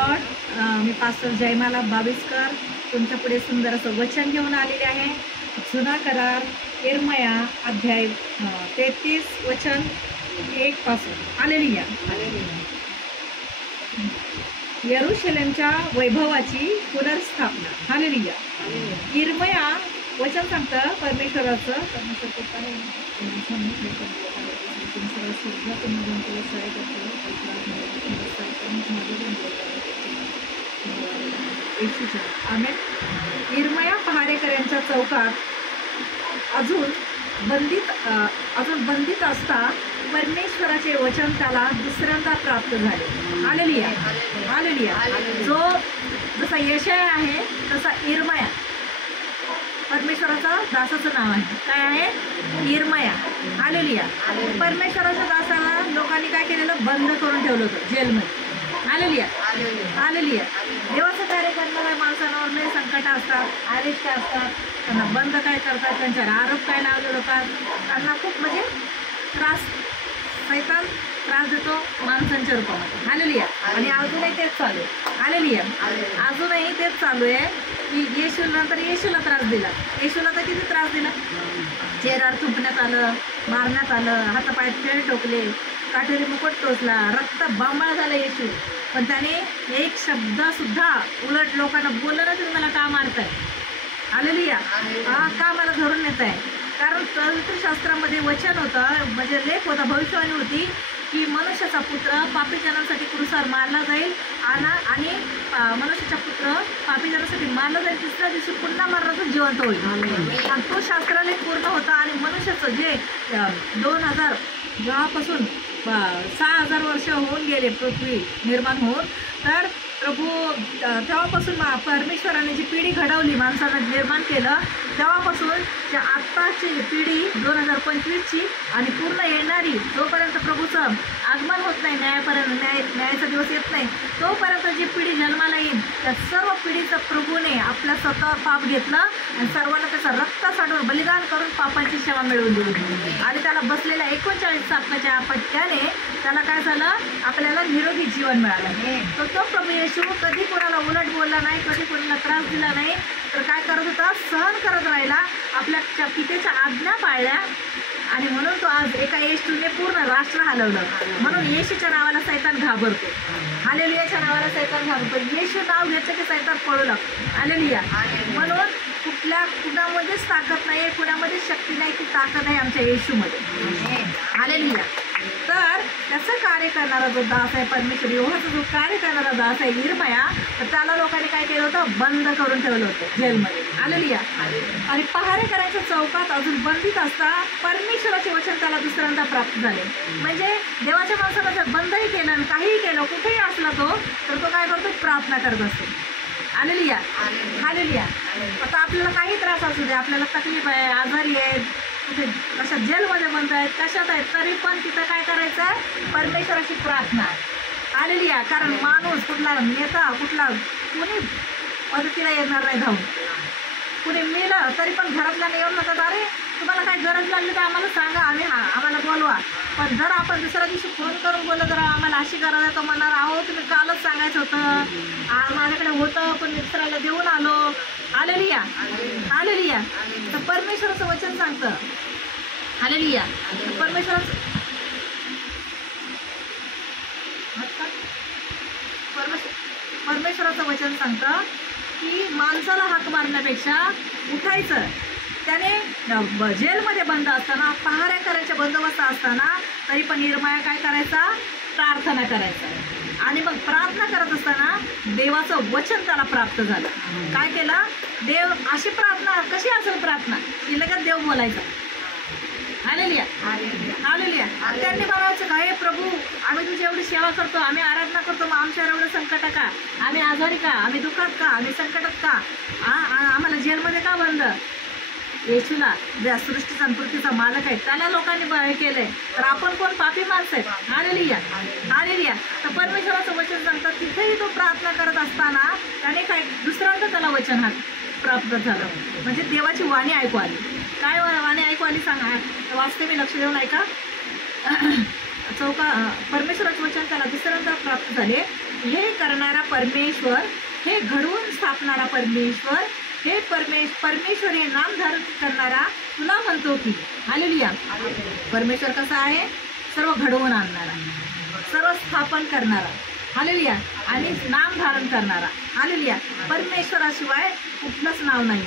Lord. मी pastor Jaymala Baviskar तुमच्या पुढे सुंदर असं वचन घेऊन आलेले आहे. जुना करार यिर्मया अध्याय 33 वचन 1 पासून. हालेलुया. यरूशलेमच्या वैभवाची पुनर्स्थापना. हालेलुया. यिर्मया वचन सांगतं परमेश्वराचं. यिर्मया पहारेकऱ्यांच्या चौकात अजून बंदित असता परमेश्वराचे वचन त्याला दुसऱ्यांदा प्राप्त झाले. हालेलुया. हालेलुया. जो जसा यशाया आहे तसा यिर्मया परमेश्वराचा दासाचं नाव आहे. काय आहे? यिर्मया. हालेलुया. परमेश्वराच्या दासाला लोकांनी काय केलेलं? बंद करून ठेवलं होतं जेलमध्ये. हालेलुया. हालेलुया. देवाचं कार्य करणाऱ्या माणसांवर लय संकट असतात, अरेस्ट असतात, त्यांना बंद काय करतात, त्यांच्यावर आरोप काय लावले जातात, त्यांना खूप म्हणजे शैतान त्रास देतो माणसांच्या रूपामध्ये. हालेलुया. आणि अजूनही तेच चालू आहे. हालेलुया. अजूनही तेच चालू आहे की येशूला त्रास दिला. येशूला तर किती त्रास दिला? चेहऱ्यावर थुंकण्यात आलं, मारण्यात आलं, हातापायात खेळ टोकले, काठेरी मुकुट टोचला, रक्त बांबाळ झालं येशू. पण त्याने एक शब्दसुद्धा उलट लोकांना बोललं ना, तुम्ही मला का मारताय? हालेलुया. का मला धरून नेत आहे? कारण पवित्रशास्त्रामध्ये वचन होतं, म्हणजे लेख होता, भविष्यवाणी होती की मनुष्याचा पुत्र पापीजनांसाठी क्रूसावर मारला जाईल आणि मनुष्याचा पुत्र पापीजनांसाठी मारला जाईल, तिसऱ्या दिवशी पुन्हा मरणातून जिवंत होईल. आणि तो शास्त्रालेख पूर्ण होता. आणि मनुष्याचं जे 2000 जेव्हापासून 6000 वर्ष होऊन गेले पृथ्वी निर्माण होऊन, तर प्रभू तेव्हापासून परमेश्वराने जी पिढी घडवली, माणसाला निर्माण केलं, तेव्हापासून जे आत्ताची पिढी 2025ची आणि पूर्ण येणारी, जोपर्यंत प्रभूचं आगमन होत नाही, न्यायाचा दिवस येत नाही, तोपर्यंत जी पिढी जन्माला येईल, त्या सर्व पिढीचं प्रभूने आपल्या स्वतःवर पाप घेतलं आणि सर्वांना त्याचं रक्त साठवून बलिदान करून पापांची सेवा मिळवून दिली. आणि त्याला बसलेल्या 39 सापण्याच्या पट्ट्याने त्याला काय झालं? आपल्याला निरोगी जीवन मिळालं. तो प्रभू येशू कधी कोणाला उलट बोलला नाही, कधी कोणाला त्रास दिला नाही, तर काय करत होता? सहन करत राहिला, आपल्या पितेच्या आज्ञा पाळल्या. आणि म्हणून तो आज एका येशूने पूर्ण राष्ट्र हलवलं. म्हणून येशूच्या नावाला सैतान घाबरतो. हालेलुयाच्या नावाला सैतान घाबरतो. येशू नाव घेतलं की सैतान पळू लागतो. हालेलुया. म्हणून कुणामध्येच ताकद नाही आहे, कुणामध्येच शक्ती नाही, की ताकद आहे आमच्या येशूमध्ये. हालेलुया. तर त्याचं कार्य करणारा जो दास आहे, परमेश्वर यहोवाचा जो कार्य करणारा दास आहे यिर्मया, तर त्याला लोकांनी काय केलं होतं? बंद करून ठेवलं होतं जेलमध्ये. हालेलुया. आणि पहारेकऱ्यांच्या चौकात अजून बंदित असता परमेश्वराचे वचन त्याला दुसऱ्यांदा प्राप्त झाले. म्हणजे देवाच्या माणसाला जर बंदही केलं आणि काहीही केलं, कुठेही असला तो, तर तो काय करतो? प्रार्थना करत असतो. हालेलुया. हालेलुया. आता आपल्याला काही त्रास असू दे, आपल्याला तकलीफ आहे, आजारी आहे, कुठे कशा जेलमध्ये बंद आहेत, कशात आहेत, तरी पण तिथं काय करायचं आहे? परमेश्वराची प्रार्थना. हालेलुया. कारण माणूस, कुठला नेता, कुठला कुणी मदतीला येणार नाही धावून. कुणी मेलं तरी पण घरातल्याने येऊन म्हणतात, अरे तुम्हाला काय गरज लागली तर आम्हाला सांगा, आम्हाला बोलवा. पण जर आपण दुसऱ्या दिवशी फोन करून बोललं, जर आम्हाला अशी गरज आहे, तो म्हणणार, अहो तुम्ही कालच सांगायचं होतं, माझ्याकडे होतं पण मी दुसऱ्याला देऊन आलो. हालेलुया. हालेलुया. तर परमेश्वराचं वचन सांगतं. हालेलुया. परमेश्वराचं वचन सांगतं की माणसाला हाक मारण्यापेक्षा उठायचं. त्याने जेलमध्ये बंद असताना, पहारेकऱ्यांच्या बंदोबस्त असताना, तरी पण यिर्मया काय करायचा? प्रार्थना करायचा. आणि मग प्रार्थना करत असताना देवाचं वचन त्याला प्राप्त झालं. काय केलं? देव अशी प्रार्थना, कशी असेल प्रार्थना की लगेच देव बोलायचा. हालेलुया. हालेलुया. त्यांनी म्हणायचं का? हे प्रभू, आम्ही तुझी एवढी सेवा करतो, आम्ही आराधना करतो, मग आमच्यावर एवढं संकट का? आम्ही आजारी का? आम्ही दुःखात का? आम्ही संकटात का? आम्हाला जेलमध्ये का बंद? येशूला, ज्या सृष्टीचा आणि पृथ्वीचा मालक आहे, त्याला लोकांनी हे केलंय, तर आपण कोण? पापी माणसं आहेत. हालेलुया. हालेलुया. तर परमेश्वराचं वचन सांगतात, तिथेही तो प्रार्थना करत असताना त्याने काय दुसऱ्यांदा त्याला वचन प्राप्त झालं. म्हणजे देवाची वाणी ऐकू आली. काय वाणी ऐकू आली सांगा? वाचते मी, लक्ष देऊन ऐका. परमेश्वराचे वचन त्याला दुसऱ्यांदा प्राप्त झाले. हे करणारा परमेश्वर, हे घडवून स्थापणारा परमेश्वर, हे परमेश्वर हे नाम धारण करणारा तुला म्हणतो की हालेलुया. परमेश्वर कसा आहे? सर्व घडवून आणणारा, सर्व स्थापन करणारा हालेलुया आणि नाम धारण करणारा हालेलुया. परमेश्वराशिवाय कुठलंच नाव नाही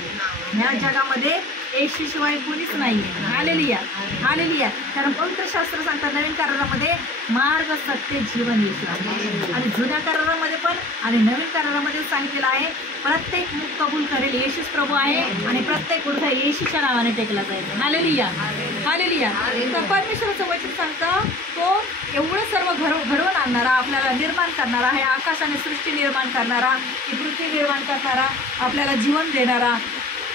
ह्या जगामध्ये, येशूशिवाय कुणीच नाही हालेलुया हालेलुया. कारण पवित्र शास्त्र सांगतात नवीन करारामध्ये मार्ग सत्य जीवन येशू आहे, आणि जुन्या करारामध्ये पण आणि नवीन करारामध्ये सांगितलेलं आहे प्रत्येक मुख कबूल करेल येशूच प्रभू आहे, आणि प्रत्येक गुडघा येशूच्या नावाने टेकला जाईल हालेलुया हालेलुया. तर परमेश्वराचं वचन सांगतं तो एवढं सर्व घडवून आणणारा, आपल्याला निर्माण करणारा, हे आकाश आणि सृष्टी निर्माण करणारा, ही पृथ्वी निर्माण करणारा, आपल्याला जीवन देणारा,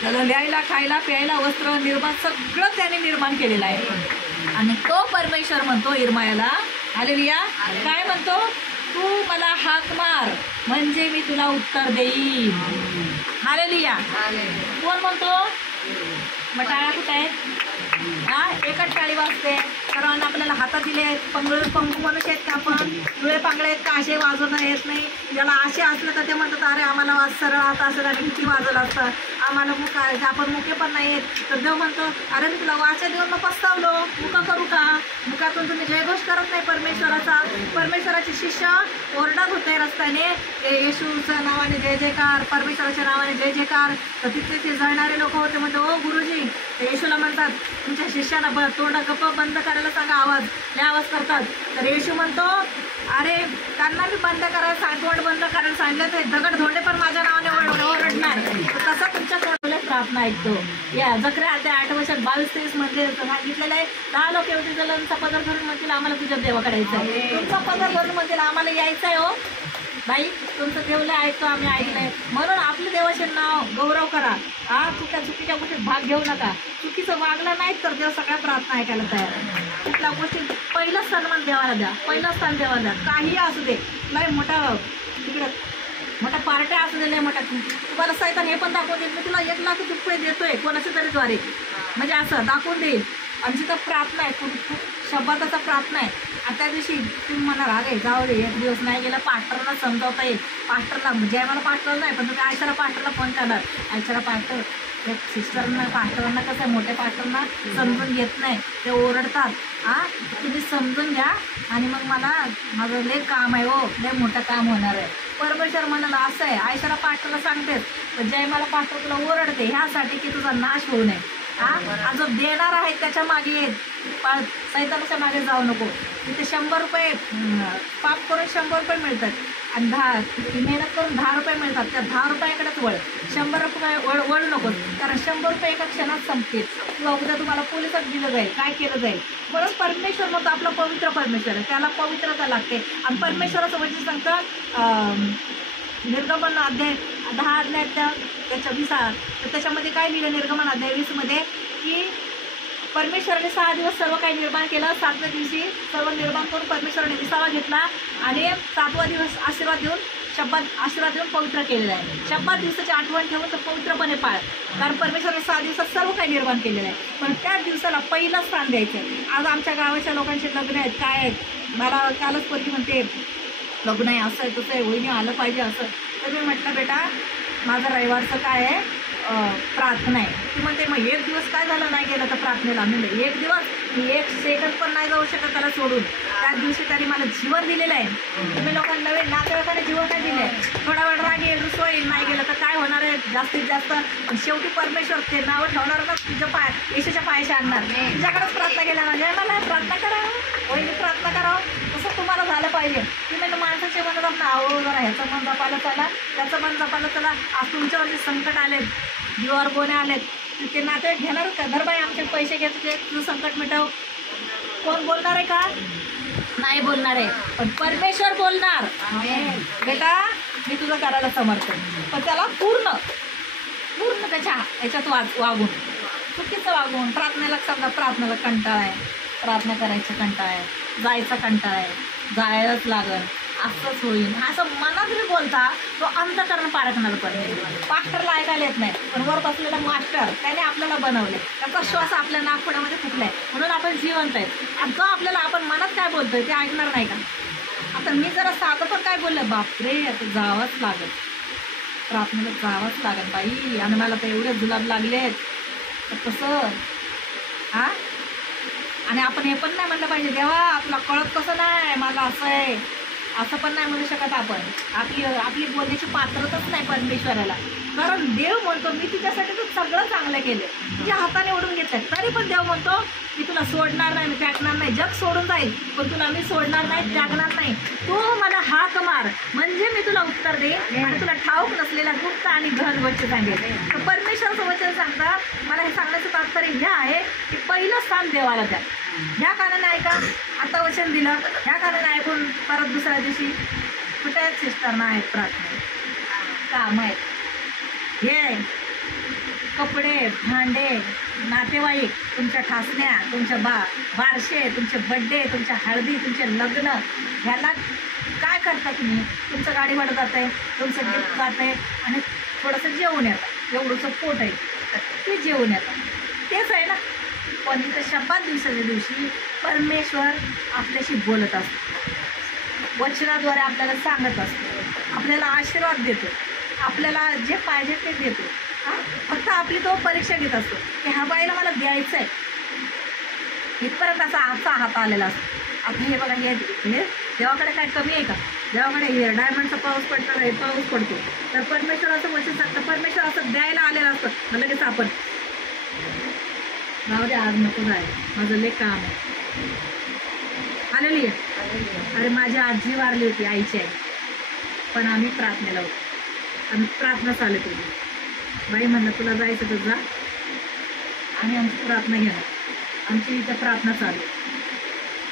त्याला लिहायला खायला प्यायला वस्त्र निर्माण सगळं त्याने निर्माण केलेलं आहे. आणि तो परमेश्वर म्हणतो इर्मायाला हालेलुया, काय म्हणतो? तू मला हाक मार म्हणजे मी तुला उत्तर देईन हालेलुया. कोण म्हणतो? मग टाळ्या कुठे आहेत? हा, एकच टाळी वाजते. कारण आपल्याला हातात दिले आहेत, पंगू मनुष्य आहेत का आपण? डोळे पांगळे आहेत का? असे वाजवता येत नाही. ज्याला असे असलं तर ते म्हणतात अरे आम्हाला वाज सरळ आता असं आणि किती वाजवलं असतं, आम्हाला मुख आहे, आपण मुके पण नाही आहेत. तर देव म्हणतो अरे मी तुला वाचा देऊन मग पस्तावलो, मुका करू का? मुखातून तुम्ही जयघोष करत नाही परमेश्वराचा. परमेश्वराचे शिष्य ओरडत होते रस्त्याने येशूच्या नावाने जय जयकार, परमेश्वराच्या नावाने जय जयकार. तर तिथे ते जळणारे लोक होते, म्हणतो ओ गुरुजी, येशूला म्हणतात तुमच्या शिष्याला तोंड गप्प बंद करायला सांगा, आवाज करतात. तर येशू म्हणतो अरे त्यांना मी बंद करायला तोंड बंद करायला सांगितलं तर दगड धोंडे पण माझ्या नावाने ओरडणार. तसा तुमच्या तोंडाला प्रार्थना ऐकतो. या जकर्या त्या 8 वर्षात 22-23 मध्ये सांगितलेलं आहे 10 लोक एवढी जणांचा पदर धरून म्हणतील आम्हाला तुझ्या देवाकडे यायचं आहे, तुमचा पदर धरून म्हणतील आम्हाला यायचं आहे. हो बाई तुमचं देवलं ऐकतो आम्ही ऐकलंय, म्हणून आपल्या देवाचे नाव गौरव करा. चुकीच्या गोष्टीत भाग घेऊ नका. चुकीचं वागलं नाही तर देव सगळ्या प्रार्थना ऐकायला तयार आहे. कुठल्या गोष्टीत पहिलं सन्मान देवाला द्या, पहिलं स्थान देवाला द्या. काही असू दे, लय मोठा तिकडं मोठ्या पार्ट्या असू दे, लय मोठ्या, तुम्हाला सैतान हे पण दाखवून देईल मी तुला 1 लाख रुपये देतोय कोणाच्या तरी द्वारे, म्हणजे असं दाखवून देईल. आणि जिथं प्रार्थना आहे शब्दाचा प्रार्थना आहे. आणि त्या दिवशी तुम्ही म्हणाल अरे जाऊ दे, 1 दिवस नाही गेला, पास्टरला समजावता येईल. पास्टरला म्हणजे आम्हाला पास्टरला नाही, पण तुम्ही आयशाला पास्टरला फोन करणार, आयशाला पास्टर सिस्टरना पास्टरांना कसं आहे, मोठ्या पास्टरना समजून घेत नाही, ते ओरडतात. तुम्ही समजून घ्या आणि मग मला माझं लय काम आहे, हो लय मोठं काम होणार आहे. परमेश्वर म्हणाला असं आहे, आयशाला पास्टरला सांगतेस पण जय मला पास्टर तुला ओरडते ह्यासाठी की तुझा नाश होऊ नये. जो देणार आहे त्याच्या मागे सैतानाच्या मागे जाऊ नको. तिथे 100 रुपये पाप करून 100 रुपये मिळतात आणि मेहनत करून 10 रुपये मिळतात. त्या 10 रुपयाकडेच वळ, 100 रुपये वळू नको, कारण 100 रुपये एका क्षणात संपतील. किंवा उद्या तुम्हाला पोलिसात दिलं जाईल, काय केलं जाईल. म्हणून परमेश्वर मग आपला पवित्र परमेश्वर आहे, त्याला पवित्रता लागते. आणि परमेश्वराचं वचन सांगतं निर्गमन अध्याय 10 अध्याय त्याच्या 20 तर त्याच्यामध्ये काय लिहिलं निर्गमन अध्याय 20 मध्ये की परमेश्वराने 6 दिवस सर्व काही निर्माण केलं, 7व्या दिवशी सर्व निर्माण करून परमेश्वराने विसावा घेतला आणि 7वा दिवस आशीर्वाद देऊन पवित्र केलेला आहे. शब्दात दिवसाची आठवण ठेवून तर पवित्रपणे पाळ, कारण परमेश्वराने 6 दिवसात सर्व काही निर्माण केलेलं आहे. पण त्या दिवसाला पहिलं स्थान द्यायचं. आज आमच्या गावाच्या लोकांचे लग्न आहेत, काय आहेत, मला कालच पोरगी म्हणते लग्न आहे, असं आहे तसं आहे, वहिनी आलं पाहिजे असं. तर मी म्हटलं बेटा माझं रविवारचं काय आहे प्रार्थना आहे. ती म्हणते मग 1 दिवस काय झालं नाही गेलं तर प्रार्थनेला. म्हणलं 1 दिवस मी 1 सेकंद पण नाही जाऊ शकत त्याला सोडून. त्या दिवशी त्यांनी मला जीवन दिलेलं आहे. तुम्ही लोकांना नवीन नातेवाईकांना जीवन काय दिलं आहे. थोडा वेळ राग येईल, रुसवा नाही गेलं तर काय होणार आहे जास्तीत जास्त. पण शेवटी परमेश्वर ते नावं ठेवणार ना तुझ्या येशूच्या पायाशी आणणार. तुझ्याकडेच प्रार्थना केल्या ना जय मला प्रार्थना करा, वहिनी प्रार्थना करावं, तसं तुम्हाला झालं पाहिजे. की म्हणजे माणसाचे म्हणत आपण आहो जरा ह्याचं मन जपायला चला, त्याचं मन जपायला चला. आज तुमच्यावरचे संकट आलेत, जीवावर गोणे आलेत, ते नातेवाईक घेणार का धरबाई आमचे पैसे घेतले तुझं संकट मिटव. कोण बोलणार आहे का? नाही बोलणार आहे, पण परमेश्वर बोलणार बेटा मी तुझं करायला समर्थ आहे. पण त्याला पूर्ण त्याच्या ह्याच्यात वागून, चुकीचं वागून. प्रार्थनेला समजा प्रार्थनेला कंटाळा आहे, प्रार्थना करायचा कंटाळा आहे, जायचा कंटाळा आहे, जायलाच लागल असंच होईल असं मनात बी बोलता तो अंतकरण पारखणार. परमेश्वर पास्टरला ऐकायला येत नाही, पण वर बसलेला मास्टर त्याने आपल्याला बनवले, त्याचा श्वास आपल्या नागपुड्यामध्ये फुटलाय म्हणून आपण जिवंत आहे. आणि तो आपल्याला आपण मनात काय बोलतोय ते ऐकणार नाही का? आता मी जरा साधं पण काय बोललं, बापरे आता जावंच लागेल, प्रार्थनेला जावंच लागेल बाई, आणि मला तर एवढे जुलाब लागलेत तर कसं हा. आणि आपण हे पण नाही म्हणलं पाहिजे, देवा तुला कळत कसं नाही मला असं आहे, असं पण नाही म्हणू शकत आपण. आपली बोलण्याची पात्रताच नाही परमेश्वराला. कारण देव म्हणतो मी तुझ्यासाठी तर सगळं चांगलं केलं, तुझ्या हाताने ओढून घेतलं, तरी पण देव म्हणतो मी तुला सोडणार नाही, मी त्यागणार नाही. जग सोडून जाईल पण तुला मी सोडणार नाही, त्यागणार नाही. तू मला हाक मार म्हणजे मी तुला उत्तर दे, आणि तुला ठाऊक नसलेला गुप्त आणि गहन वचन सांगेल. तर परमेश्वराचं वचन सांगता मला हे सांगण्याचं तात्पर्य हे आहे की पहिलं स्थान देवाला द्या. ह्या कारणाने ऐका, आता वचन दिलं ह्या कारणाने ऐकून परत दुसऱ्या दिवशी कुठे आहेत सिस्टरना आहेत प्रार्थना काम आहेत, हे कपडे भांडे नातेवाईक, तुमच्या ठासण्या, तुमच्या बारशे, तुमचे बड्डे, तुमच्या हळदी, तुमचे लग्न, ह्याला काय करता तुम्ही? तुमचं गाडीवाढ जात आहे, तुमचं गिफ्ट जात आहे, आणि थोडंसं जेवण येतं, एवढंसं पोट आहे ते जेवण येतं, तेच आहे ना. पण इथं शब्दात दिवसाच्या दिवशी परमेश्वर आपल्याशी बोलत असतो, वचनाद्वारे आपल्याला सांगत असतो, आपल्याला आशीर्वाद देतो, आपल्याला जे पाहिजे ते देतो. फक्त आपली तो परीक्षा घेत असतो की ह्या बाईला मला द्यायचं आहे, इथपर्यंत असा आजचा हात आलेला असतो. आता हे बघा, हे देवाकडे काय कमी आहे का? देवाकडे हे डायमंडचा पाऊस पडणार आहे, पाऊस पडतो, तर परमेश्वर असं वचन सांगतं, परमेश्वर असं द्यायला आलेलं असतं. मग लगेच आपण जाऊ दे आज नको जायला, माझं लय काम आहे. आलेली आहे. अरे माझी आजी वारली होती, आईची आई, पण आम्ही प्रार्थनेला होतो, आम्ही प्रार्थना चालत होती. बाई म्हणलं तुला जायचं तर जा, आणि आमची प्रार्थना घेणार, आमची इथं प्रार्थना चालू.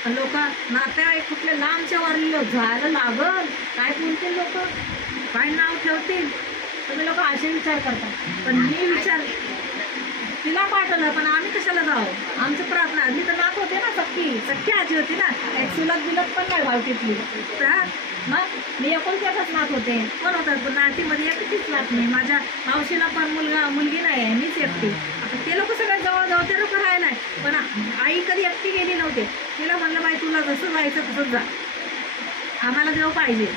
पण लोक नातेवाईक कुठले लांबच्या वारलेले जायला लागल, काय बोलतील लोक, काय नाव ठेवतील, तुम्ही लोक असे विचार करतात. पण मी विचार तिला पाठवलं, पण आम्ही कशाला जावं? आमचं प्रार्थना, मी तर नात होते ना, सख्खी आजी होती ना, एक सुलत बिलत पण नाही भावकीतली, तर मग मी एकच नात होते. कोण होतात नातीमध्ये एकटीच नात नाही, माझ्या मावशीला पण मुलगी नाही आहे, मीच एकटी. आता ते लोक सगळ्यात जवळ ते लोक राहायला आहे, पण आई कधी एकटी गेली नव्हते. तिला म्हणलं बाई तुला जसं जायचं तसंच जा, आम्हाला देव पाहिजे.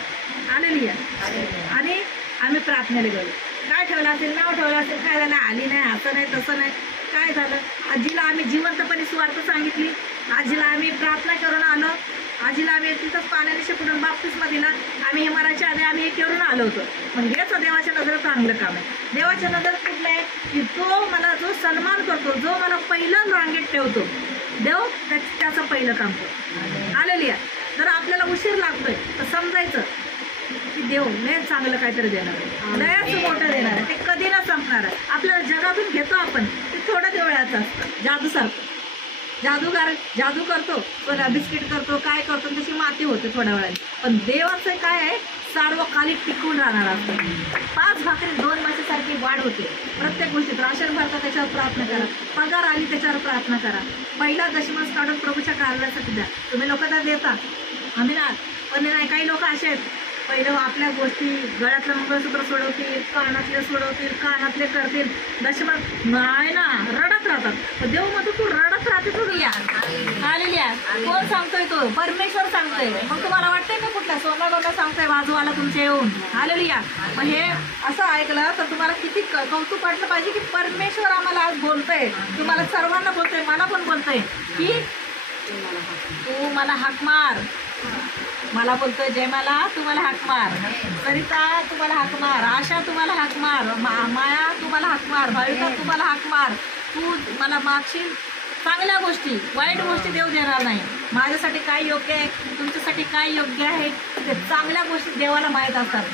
आलेली आहे. आणि आम्ही प्रार्थनेला गेलो, काय ठेवलं असेल, नाव ठेवलं असेल, काय झालं आली नाही, असं नाही तसं नाही, काय झालं. आजीला आम्ही जिवंतपणे स्वार्थ सांगितली, आजीला आम्ही प्रार्थना करून आलो, आजीला आम्ही तिथंच पाण्याने शिकवून बाप्तिस्मा दिला, आम्ही हे मरायच्या आधी आम्ही हे करून आलो होतो. मग हेच देवाच्या नजरेत चांगलं काम आहे. देवाच्या नजरेत कुठलं आहे की तो मला जो सन्मान करतो, जो मला पहिलं रांगेत ठेवतो, देव त्याचं पहिलं काम करतो. आलेली आहे. जर आपल्याला उशीर लागतोय तर समजायचं की देव लयच चांगलं काहीतरी देणार आहे, लयच मोठं देणार आहे, ते कधी ना संपणार आहे. आपल्याला जगातून घेतो आपण, ते थोडं वेळाचं असतं, जादूसारखं. जादू करतो, कोणा बिस्किट करतो, काय करतो, तशी माती होते थोड्या वेळाने. पण देवाचं काय आहे, सार्वकालिक टिकून राहणार असतं. 5 भाकरी 2 माशासारखी वाढ होते प्रत्येक गोष्टीत. राशन भरता त्याच्यावर प्रार्थना करा, पगार आली त्याच्यावर प्रार्थना करा, पहिला दशमांश काढून प्रभूच्या कार्यासाठी द्या. तुम्ही लोक तर देता, आम्ही ना, पण नाही, काही लोक असे आहेत पहिलं आपल्या गोष्टी, गळ्यातलं मंगळसूत्र सोडवतील, कानातले सोडवतील, कानातले करतील, दशमांश नाही ना, रडत राहतात. देव म्हणतो तू रडत राहते, तू या आलेली आहे. कोण सांगतोय? तो परमेश्वर सांगतोय. मग तुम्हाला वाटतंय का कुठला सोनाला सांगतोय बाजूवाला तुमच्या येऊन? आलेली आहे. मग हे असं ऐकलं तर तुम्हाला किती कौतुक वाटलं पाहिजे की परमेश्वर आम्हाला आज बोलतोय, तुम्हाला सर्वांना बोलतोय, मला पण बोलतोय की तू मला हाक मार. मला बोलतोय जयमाला तुम्हाला हाक मार, सरिता तुम्हाला हाक मार, आशा तुम्हाला हाक मार, माया तुम्हाला हाक मार, भाविका तुम्हाला हाक मार. तू मला मागशील चांगल्या गोष्टी, वाईट गोष्टी देव देणार नाही. माझ्यासाठी काय योग्य आहे, तुमच्यासाठी काय योग्य आहे, ते चांगल्या गोष्टी देवाला माहीत असतात.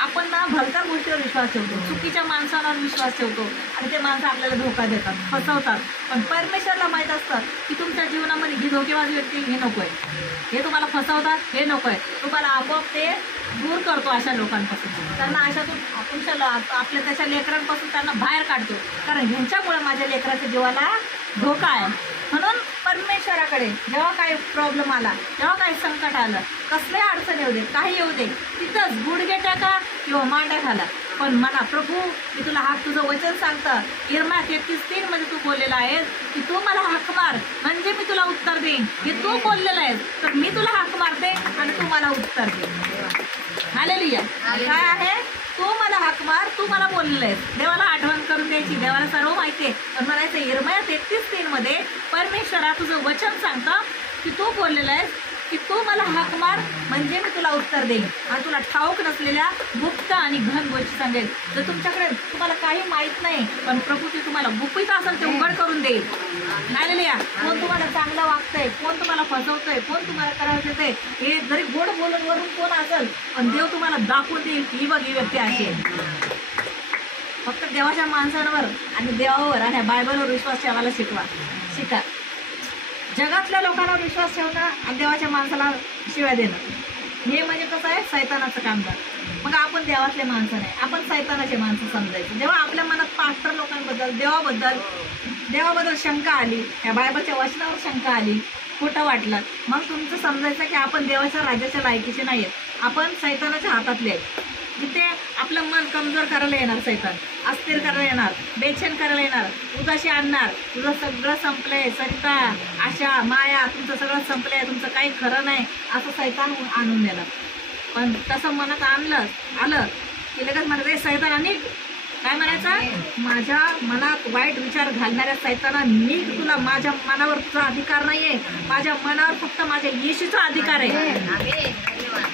आपण ना भलत्या गोष्टीवर विश्वास ठेवतो, चुकीच्या माणसांवर विश्वास ठेवतो, आणि ते माणसं आपल्याला धोका देतात, फसवतात. पण परमेश्वरला माहीत असतं की तुमच्या जीवनामध्ये ही धोकेबाज व्यक्ती हे नको आहे, हे तुम्हाला फसवतात, हे नको आहे. तुम्हाला आपोआप ते दूर करतो अशा लोकांपासून, त्यांना अशातून आपल्या त्याच्या लेकरांपासून त्यांना बाहेर काढतो. कारण ह्यांच्यामुळे माझ्या लेकराच्या जीवाला धोका आहे. म्हणून परमेश्वराकडे जेव्हा काही प्रॉब्लेम आला, जेव्हा काही संकट आलं, कसले अडचण येऊ दे, काही येऊ दे, तिथंच गुडघे टाका किंवा मांड्या घाला, पण म्हणा प्रभू मी तुला तुझं वचन सांगतं, इर्मिया 33:3 मध्ये तू बोललेला आहेस की तू मला हाक मार म्हणजे मी तुला उत्तर देईन. हे तू बोललेला आहेस, तर मी तुला हाक मारते आणि तू मला उत्तर दे. हालेलुया. काय आहे? तू मला हाक मार, तू मला बोललेला आहेस. देवाला आठवण करून द्यायची, देवाला सर्व माहिती आहे. पण म्हणायचं इर्मिया 33:3 मध्ये परमेश्वरा तुझं वचन सांगतं की तू बोललेला आहेस की तू मला हाक मार म्हणजे मी तुला उत्तर देईन आणि तुला ठाऊक नसलेल्या गुप्त आणि घन गोष्टी सांगेल. जर तुमच्याकडे तुम्हाला काही माहीत नाही पण प्रभू ते तुम्हाला गुपित असेल ते उघड करून देईल. हालेलुया. कोण तुम्हाला चांगलं वागतंय, कोण तुम्हाला फसवतंय, कोण तुम्हाला त्रास देतंय, हे जरी गोड बोलून वरून कोण असेल पण देव तुम्हाला दाखवून देईल की बघ ही व्यक्ती अशी आहे. फक्त देवाच्या माणसांवर आणि देवावर आणि बायबलवर विश्वास ठेवायला शिका. जगातल्या लोकांवर विश्वास ठेवणं आणि देवाच्या माणसाला शिव्या देणं हे म्हणजे कसं आहे? सैतानाचं काम झालं. मग आपण देवातले माणसं नाही, आपण सैतानाचे माणसं समजायचे. जेव्हा आपल्या मनात पास्टर लोकांबद्दल देवाबद्दल शंका आली, त्या बायबलच्या वचनावर शंका आली, खोटं वाटलं, मग तुमचं समजायचं की आपण देवाच्या राज्याच्या लायकीचे नाही आहेत, आपण सैतानाच्या हातातले आहेत. जिथे आपलं मन कमजोर करायला येणार सैतान, अस्थिर करायला येणार, बेचैन करायला येणार, उदाशी आणणार, तुझं सगळं संपलंय सरिता, आशा, माया, तुमचं सगळं संपलंय, तुमचं काही खरं नाही असं सैतान आणून देणार. पण तसं मनात आलं की लगेच म्हणायचं सैतान आणि काय म्हणायचं? माझ्या मनात वाईट विचार घालणाऱ्या सैताना निघ, तुला माझ्या मनावर तुझा अधिकार नाहीये, माझ्या मनावर फक्त माझ्या येशूचा अधिकार आहे.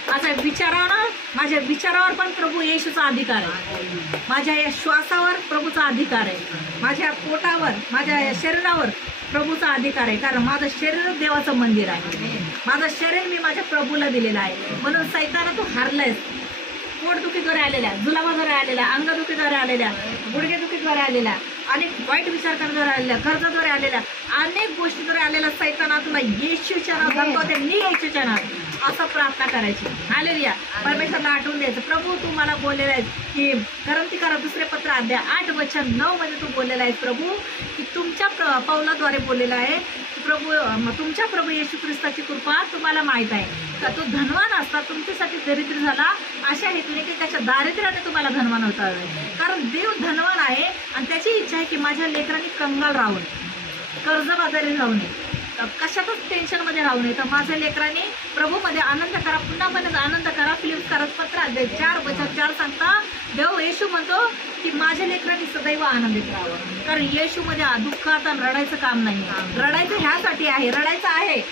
माझ्या विचारावर पण प्रभू येशूचा अधिकार आहे, माझ्या या श्वासावर प्रभूचा अधिकार आहे, माझ्या पोटावर, माझ्या या शरीरावर प्रभूचा अधिकार आहे. कारण माझं शरीर देवाचं मंदिर आहे, माझं शरीर मी माझ्या प्रभूला दिलेलं आहे. म्हणून सैताना तू हारलायस. पोटदुखीद्वारे आलेल्या, जुलाबाद्वारे आलेल्या, अंगदुखीद्वारे आलेल्या, गुडघेदुखीद्वारे आलेल्या, अनेक वाईट विचार करण्याद्वारे आलेल्या, कर्जाद्वारे आलेल्या, अनेक गोष्टीद्वारे आलेल्या सैताना तुला येशूच्या नावात धमकावते, मी येशूच्या नावात असं प्रार्थना करायची. हालेलुया. परमेश्वरला आठवून द्यायचं, प्रभू तू मला बोललेला आहेस की करंथीकरा 2 पत्र अध्याय 8:9 मध्ये तू बोललेला आहेस प्रभू की तुमच्या पाऊलाद्वारे बोललेला आहे प्रभू, तुमच्या प्रभू येशू ख्रिस्ताची कृपा तुम्हाला माहीत आहे का तो धनवान असता तुमच्यासाठी दरिद्र झाला अशा हेतूने की त्याच्या दारिद्र्याने तुम्हाला धनवान होता. कारण देव धनवान आहे आणि त्याची इच्छा आहे की माझ्या लेकरांनी कंगाल राहून, कर्जबाजारी राहू नये, कशातच टेन्शनमध्ये राहू नये, तर माझ्या लेकरांनी प्रभूमध्ये आनंद करा, पुन्हा आनंद करा. फिलिप्पियर पत्र अध्याय 4:4 सांगता देव येशू म्हणतो की माझ्या लेकरांनी सदैव आनंदित राहावं. कारण येशूमध्ये दुःखात रडायचं काम नाही, रडायचं ह्यासाठी आहे, रडायचं आहे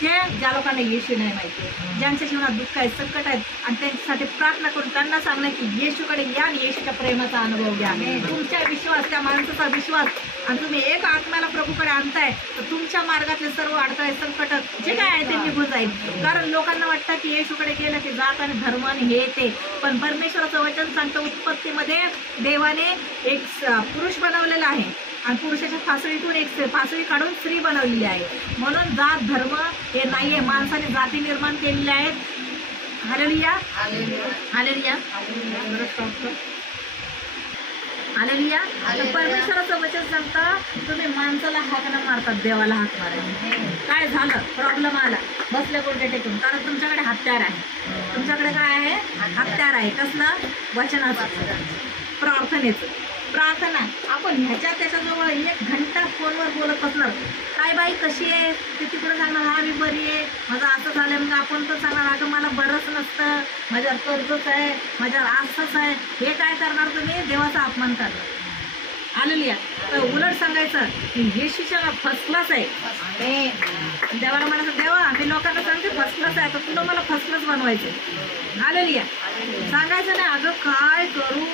ज्या लोकांना येशू नाही माहिती, ज्यांच्या जीवनात दुःख आहे, संकट आहेत आणि त्यांच्यासाठी प्रार्थना करून त्यांना सांगणं की येशूकडे या आणि येशूच्या प्रेमाचा अनुभव घ्या. तुमच्या विश्वास, त्या माणसाचा विश्वास आणि तुम्ही एक आत्म्याला प्रभूकडे आणताय तर तुमच्या मार्गातले सर्व अडथळे, संकट जे काय आहे ते निघून जाईल. कारण लोकांना वाटतं की येशूकडे गेलं की जात आणि धर्म आणि हे येते, पण परमेश्वराचं वचन सांगतं उत्पत्तीमध्ये देवाने एक पुरुष बनवलेला आहे आणि पुरुषाच्या फासळीतून एक फासळी काढून स्त्री बनवलेली आहे. म्हणून जात धर्म हे नाहीये, माणसाने जाती निर्माण केलेल्या आहेत. हालेलुया. हालेलुया. हालेलुया. परमेश्वराचं वचन सांगता तुम्ही माणसाला हाक न मारतात, देवाला हाक मारायला. काय झालं? प्रॉब्लेम आला, बसल्या गुडघे टेकून, कारण तुमच्याकडे हत्यार आहे. तुमच्याकडे काय आहे? हत्यार आहे. कसलं? वचनाचं, प्रार्थनेचं. प्रार्थना आपण ह्याच्या त्याच्याजवळ 1 घंटा फोनवर बोलत बसणार, काय बाई कशी आहे, ते तिकडं सांगणार हा मी बरी आहे, माझं असं झालं, मग आपण तर सांगणार अगं मला बरंच नसतं, माझ्यावर कर्जच आहे, माझ्यावर असंच आहे. हे काय करणार तुम्ही? देवाचा अपमान करणार. हालेलुया. तर उलट सांगायचं की येशूच्या फर्स्ट क्लास आहे. देवाला म्हणायचं देवा मी लोकांना सांगते फर्स्ट क्लास आहे, तर तुला मला फर्स्ट क्लास बनवायचं. हालेलुया. सांगायचं नाही अगं काय करू,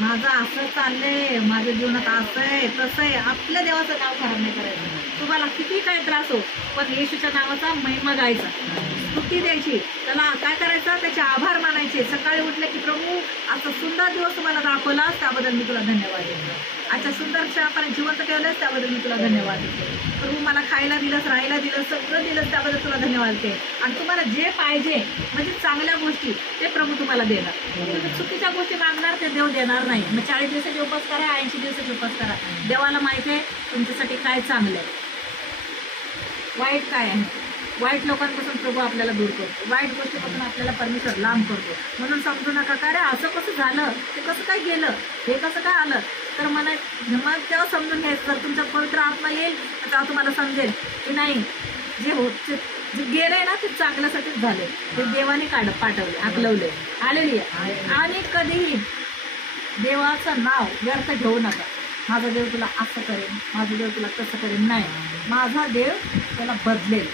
माझं असं चाललंय, माझ्या जीवनात असं आहे तसं आहे. आपल्या देवाचं नाव खराब नाही करायचं. तुम्हाला किती काय त्रास हो, पण येशूच्या नावाचा महिमा गायचा, स्तुती द्यायची, त्याला काय करायचं, त्याचे आभार मानायचे. सकाळी उठले की प्रभू आजचा सुंदर दिवस तुम्हाला दाखवलास त्याबद्दल मी तुला धन्यवाद देतो, आजच्या सुंदर क्षणापर्यंत जिवंत ठेवलंस त्याबद्दल मी तुला धन्यवाद देते. प्रभू मला खायला दिलंस, राहायला दिलंस, सगळं दिलंस त्याबद्दल तुला धन्यवाद देते. आणि तुम्हाला जे पाहिजे म्हणजे चांगल्या गोष्टी ते प्रभू तुम्हाला देणार. तुम्ही चुकीच्या गोष्टी मागणार ते देव देणार नाही. मग 40 दिवसाचे उपास करा, 80 दिवसाचे उपास करा. देवाला माहिती आहे तुमच्यासाठी काय चांगलं आहे, वाईट काय आहे. वाईट लोकांपासून प्रभू आपल्याला दूर करतो, वाईट गोष्टीपासून आपल्याला परमेश्वर लांब करतो. म्हणून समजू नका का रे असं कसं झालं, ते कसं काय गेलं, हे कसं काय आलं. तर मग तेव्हा समजून घ्यायचं. जर तुमचा पवित्र आत्मा येईल तेव्हा तुम्हाला समजेल की नाही, जे गेलंय ना ते चांगल्यासाठीच झाले, ते देवाने पाठवले, हाकलवले. हालेलुया. आणि कधीही देवाचं नाव व्यर्थ घेऊ नका. माझा देव तुला असं करेन, माझा देव तुला तसं करेन. नाही, माझा देव त्याला बदलेल.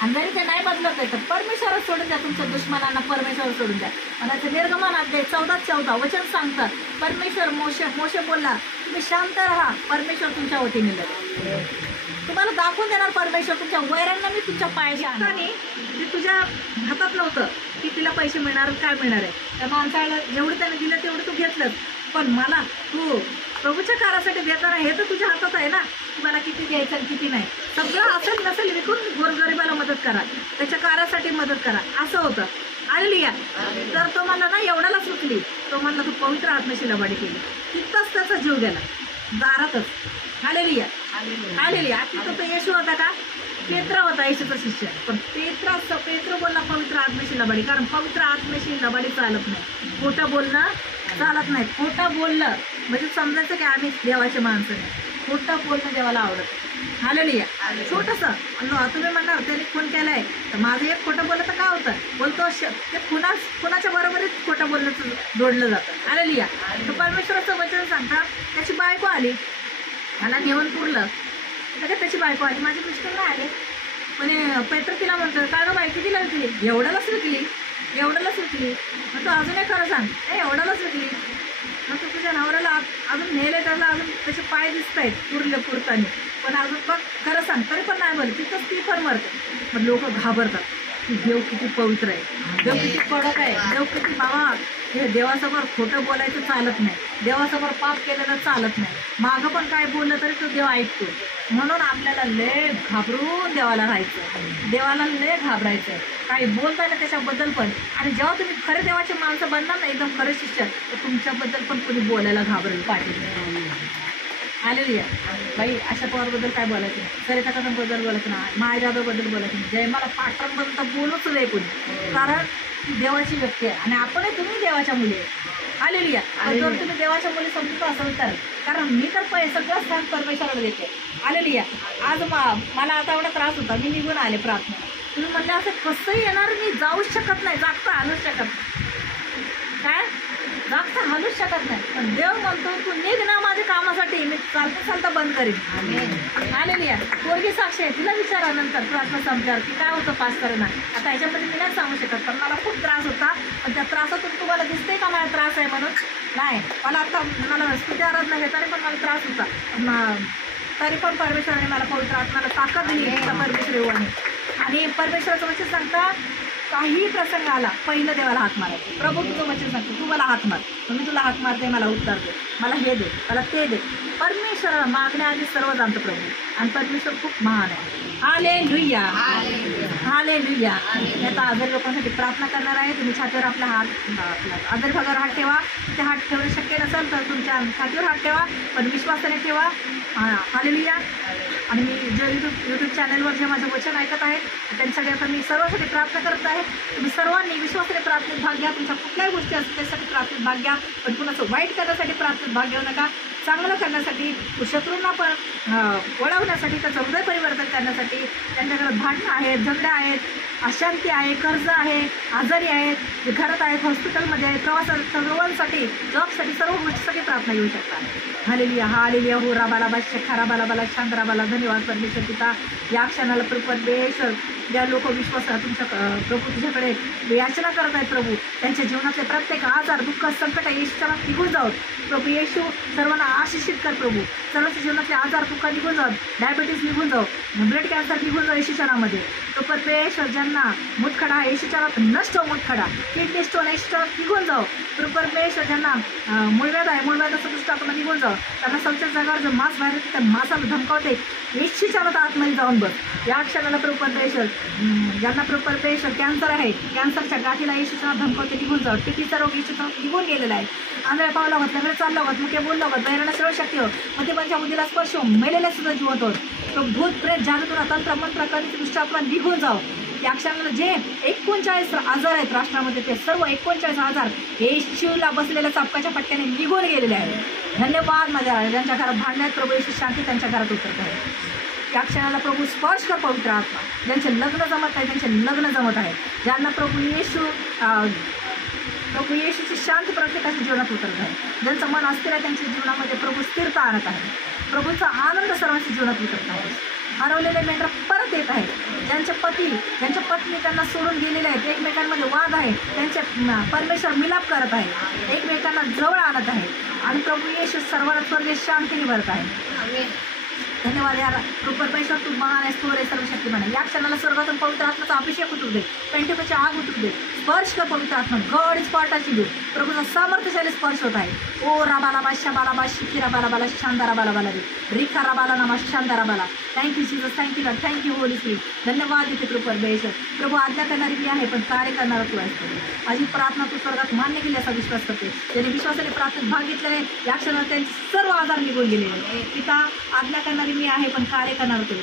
आणि जरी ते नाही बदलत आहे तर परमेश्वर सोडून द्या, तुमच्या दुश्मनांना परमेश्वर सोडून द्या. आणि निर्गमन अध्याय 14:14 वचन सांगतात, परमेश्वर मोशे बोलला तुम्ही शांत राहा, परमेश्वर तुमच्या वतीने लढेल. तुम्हाला दाखवून देणार परमेश्वर, तुमच्या वैरांना मी तुमच्या पायाशी आणि ते तुझ्या हातात नव्हतं की तिला पैसे मिळणार, काय मिळणार आहे. त्या माणसाला जेवढं त्याने दिलं तेवढं तू घेतलंच, पण मला तू प्रभूच्या कारासाठी देताना हे तर तुझ्या हातात आहे ना, तुम्हाला किती द्यायचं आणि किती नाही. सगळं असेल नसेल विकून गोरगरिबाला मदत करा, त्याच्या कारासाठी मदत करा, असं होतं. हालेलुया. तर तो म्हणला ना एवढ्यालाच विकली, तो म्हणला तू पवित्र आत्म्याशी लबाडी केली, तिथंच त्याचा जीव गेला, दारातच. हालेलुया. हालेलुया. तिथं तो येशू होता का, पेत्र होता येशूचा शिष्य, पण पेत्र बोलला पवित्र आत्म्याशी लबाडी, कारण पवित्र आत्म्याशी लबाडी चालत नाही, खोटं बोलणं चालत नाही. खोटं बोललं म्हणजे समजायचं की आम्ही देवाचे माणसं नाही, खोटं बोलणं देवाला आवडत. हालेलुया. छोटंसं तुम्ही म्हणणार त्याने खून केलाय तर माझं एक खोटं बोललं तर काय होतं, बोलतो ते कुणाच्या बरोबरीच खोटं बोलणं जोडलं जातं. हालेलुया. तर परमेश्वराचं वचन सांगतात, त्याची बायको आली, मला नेऊन पुरलं तर त्याची बायको आली, माझे मिस्टर नाही आले. पण पेत्र तिला म्हणतो काय गं बाई कितीला विकली, एवढ्यालाच विकली. मग तो अजून एक खरं सांग, एवढ्यालाच विकली. मग तू तुझ्या नवऱ्याला अजून नेले, त्याला अजून त्याचे पाय दिसत आहेत पुरतानी, पण अजून बघ खरं सांग, तरी पण नाही बोल. तिथंच ती पण मरते. मग लोक घाबरतात की देव किती पवित्र आहे, देव किती कडक आहे, देव किती बाबा हे देवासमोर खोटं बोलायचं चालत नाही, देवासमोर पाप केलेलं चालत नाही, मागं पण काय बोललं तरी तो देव ऐकतो. म्हणून आपल्याला लय घाबरून देवाला राहायचं, देवाला लय घाबरायचं आहे, काही बोलताय ना त्याच्याबद्दल पण. आणि जेव्हा तुम्ही खरे देवाचे माणसं बनणार ना, एकदम खरे शिष्य, तर तुमच्याबद्दल पण कोणी बोलायला घाबरेल पाहिजे. हालेलुया. बाई अशा पवारबद्दल काय बोलायचं नाही, सरिताकांबद्दल बोलायचं नाही, माय जाधवबद्दल बोलायचं नाही, जयमाला पाटरांबद्दल तर बोलूच नाही कोणी, कारण ती देवाची व्यक्ती आहे आणि आपणही तुम्ही देवाच्या मुली आहे. हालेलुया. जर तुम्ही देवाच्या मुली समजत असेल तर, कारण मी तर सगळं स्थान परमेश्वराला देते. हालेलुया. आज मला आता एवढा त्रास होता, मी निघून आले प्रार्थना. तुम्ही म्हणले असं कसंही येणार, मी जाऊच शकत नाही, जागता हालूच शकत नाही, काय जागता हालूच शकत नाही, पण देव म्हणतो तू निघ ना माझ्या कामासाठी, मी चालता बंद करीन. हालेलुया. पोरगी साक्षी आहे, तिला विचारा नंतर प्रार्थना संपल्यावर की काय होतं पास करणं. आता ह्याच्यामध्ये मी नाही सांगू शकत, पण मला खूप त्रास होता. पण त्या त्रासातून तुम्हाला दिसते का मला त्रास आहे म्हणून, नाही मला आता मला स्तुती आराधना घेताना पण मला त्रास होता, तरी पण परमेश्वराने मला पवित्र आत्म्याला ताकद दिली परमेश्वर येऊन. आणि परमेश्वराचं वचन सांगता काही प्रसंग आला पहिलं देवाला हाक मारायचं. प्रभू तुझं वचन सांगतो तू मला हाक मार, मी तुला हाक मारते, मला उत्तर दे, मला हे दे, मला ते दे. परमेश्वराला मागण्याआधी सर्व जाणतो प्रभू, आणि परमेश्वर खूप महान आहे. हालेलुया. हालेलुया. आता आजारी लोकांसाठी प्रार्थना करणार आहे. तुम्ही छातीवर आपला हात, आजारी भागावर हात ठेवा. ते हात ठेवणं शक्य नसेल तर तुमच्या छातीवर हात ठेवा, पण विश्वासाने ठेवा. हालेलुया. आणि मी जे यूट्यूब चॅनलवर जे माझं वचन ऐकत आहे त्यांच्यासाठी आता मी सर्वांसाठी प्रार्थना करत आहे. तुम्ही सर्वांनी विश्वासाने प्रार्थनेत भाग घ्या. तुमच्या कुठल्याही गोष्टी असतील त्यासाठी प्रार्थनेत भाग घ्या, पण कुणाचं वाईट करण्यासाठी प्रार्थनेत भाग घेऊ नका. चांगलं करण्यासाठी, शत्रूंना पण वळवण्यासाठी, त्याचं हृदय परिवर्तन करण्यासाठी. त्यांच्याकडे भांडणं आहेत, झगडे आहेत, अशांती आहे, कर्ज आहे, आजारी आहेत, घरात आहेत, हॉस्पिटलमध्ये आहेत, प्रवासात, सर्वांसाठी, जॉबसाठी, सर्व गोष्टीसाठी प्रार्थना घेऊ शकता. हालेलुया. हालेलुया. हो राबाला शेखा राबाला शांतराबाला. धन्यवाद परमेश्वर पिता. या क्षणाला परमेश्वर ज्या लोक विश्वास तुमच्या प्रभू तुझ्याकडे याचना करत आहेत प्रभू, त्यांच्या जीवनातले प्रत्येक आजार, दुःख, संकट येशूच्या निघून जावं प्रभू. येशू सर्वांना आशिषित कर प्रभू. सर्वांच्या जीवनातले आजार, दुःख निघून जावं, डायबिटीस निघून जावं, ब्लड कॅन्सर निघून जावं येशूच्या नावामध्ये. तो परमेश्वर ज्यांना मुतखडा येशूच्या नावात नष्ट हो, मुतखडा, किडनी स्टोन येशूच्या नावात निघून जावं. तो परमेश्वर ज्यांना मूळव्याध आहे, मूळव्याधाचं दुष्टात्मा निघून जावं. त्यांना सौच्या जागावर जो मांस बाहेर येते त्या मांसाला धमकावते येशूच्या नावात आतमध्ये जाऊन बघ. या क्षणाला प्रभू परमेश्वर ज्यांना प्रभू परमेश्वर कॅन्सर आहे, कॅन्सरच्या गाठीला येशूच्या नावात धमकावते निघून जावं. टीटीचा रोग येशूच्या नावात निघून गेलेला आहे. आंधळ्या पावला होत, लगेच चालला होत, मुके बोलला होत, बैरांना सर्व शक्ती होत, मग ते पंच्या बुद्धीला स्पर्श हो, मेलेल्या सुद्धा जीवत होत. तो भूत प्रेत जादूतून तंत्र मंत्र कधी दुष्टात्मा निघून जावं. या क्षणाला जे 39 आजार आहेत राष्ट्रामध्ये ते सर्व 39 आजार येशूला बसलेल्या चापकाच्या पट्ट्याने निघून गेलेले आहेत. धन्यवाद माझ्या ज्यांच्या घरात भांडण्यात प्रभू येशू शांती त्यांच्या घरात उतरत आहे. या क्षणाला प्रभू स्पर्श कर पवित्र आत्मा. ज्यांचे लग्न जमत आहे त्यांचे लग्न जमत आहे. ज्यांना प्रभू येशूची शांती प्रत्येकाच्या जीवनात उतरत आहे. ज्यांचं मन अस्थिर आहे त्यांच्या जीवनामध्ये प्रभू स्थिरता आणत आहे. प्रभूचा आनंद सर्वांच्या जीवनात उतरत आहे. हरवलेले मेंढर परत येत आहेत. ज्यांचे पती ज्यांच्या पत्नी त्यांना सोडून गेलेले आहेत, एकमेकांमध्ये वाद आहे, त्यांचे परमेश्वर मिलाप करत आहे, एकमेकांना जवळ आणत आहे आणि प्रभू येशू सर्वांना स्वर्गीय शांतीने भरत आहे. धन्यवाद यार परमेश्वर, तू महान आहे, थोर आहे, सर्वशक्तिमान आहे. या क्षणाला स्वर्गातून पवित्र आत्म्याचा अभिषेक उतरू दे, पेंटिकोची आग उतरू दे. स्पर्श कर पवित्र आत्मा. गॉड इज पार्टाची देऊ. प्रभूचा सामर्थ्यशाली स्पर्श होत आहे. ओ राबाला शाबाला शिखिरा बाला शांदारा बाला दे रिखा राबाला नामा शांदारा बाला. Thank you Jesus, thank you Lord, thank you Holy Spirit. धन्यवाद देते प्रभू परमेश्वर. प्रभू आज्ञा करणारी मी आहे पण कार्य करणारा तू आहेस. माझी प्रार्थना तू स्वर्गात मान्य केली असा विश्वास करते. ज्यांनी विश्वासाने प्रार्थनेत भाग घेतलेले या क्षणाला त्यांचे सर्व आजार निघून गेलेले. पिता आज्ञा करणारी मी आहे पण कार्य करणार तू.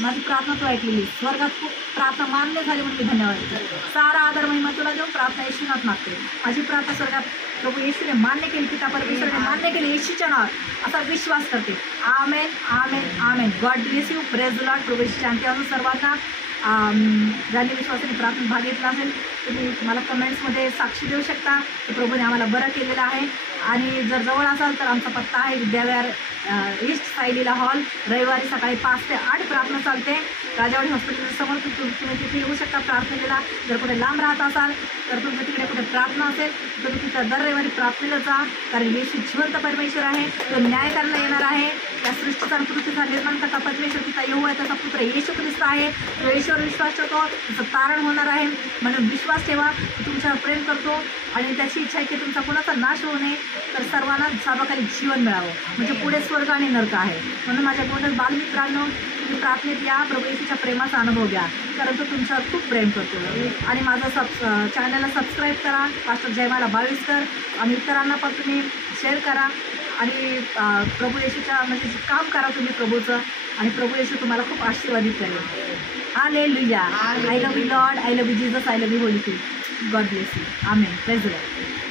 माझी प्रार्थना तू ऐकलेली. स्वर्गात खूप प्रार्थना मान्य झाली म्हणून मी धन्यवाद देते. सारा आदर महिमा तुला देऊन प्रार्थना येशूनात मागते. माझी प्रार्थना स्वर्गात प्रभू येशूने मान्य केली, पिता परमेश्वराने मान्य केली येशूच्या नावात असा विश्वास करते. आमेन आमेन आमेन. God bless you. Praise the Lord. प्रभू शांती आणून सर्वांना. ज्यांनी विश्वासाने प्रार्थनेत भाग घेतला असेल तुम्ही मला कमेंट्समध्ये साक्षी देऊ शकता की प्रभूने आम्हाला बरं केलेलं आहे. आणि जर जवळ असाल तर आमचा पत्ता आहे विद्याविहार ईस्ट सायलीला हॉल. रविवारी सकाळी 5 ते 8 प्रार्थना चालते. राजावाडी हॉस्पिटलच्या समोर तुम्ही तिथे येऊ शकता प्रार्थनेला. जर कुठे लांब राहत असाल तर तुमच्या तिकडे कुठे प्रार्थना असेल तर तुम्ही तिथं दर रविवारी प्रार्थनेला जा. कारण येशू जिवंत परमेश्वर आहे. तो न्याय करायला येणार आहे. या सृष्टीचा पृथ्वीचा निर्माण करता परमेश्वर तिचा येऊ आहे तसा पुत्र येशू ख्रिस्त आहे. तो येशूवर विश्वास ठेवतो त्याचं तारण होणार आहे. म्हणून विश्वास ठेवा. तुमच्यावर प्रेम करतो आणि त्याची इच्छा आहे की तुमचा कोणाचा नाश होऊ नये तर सर्वांना साबाखाली जीवन मिळावं. म्हणजे पुढे स्वर्ग आणि नरक आहे. म्हणून माझ्या गोंधळ बालमित्रांनो तुम्ही प्रार्थनेत या. प्रभू येशूच्या प्रेमाचा अनुभव घ्या कारण तो तुमच्यावर खूप प्रेम करतो. आणि माझा चॅनलला सबस्क्राईब करा. पास्टर जयमाला 22 कर आणि इतरांना पण तुम्ही शेअर करा. आणि प्रभू येशूच्या म्हणजे काम करा तुम्ही प्रभूचं आणि प्रभू येशू तुम्हाला खूप आशीर्वादित करेल. Hallelujah. I love you Lord. I love you Jesus. I love you Holy spirit. God bless you. Amen. Praise the Lord.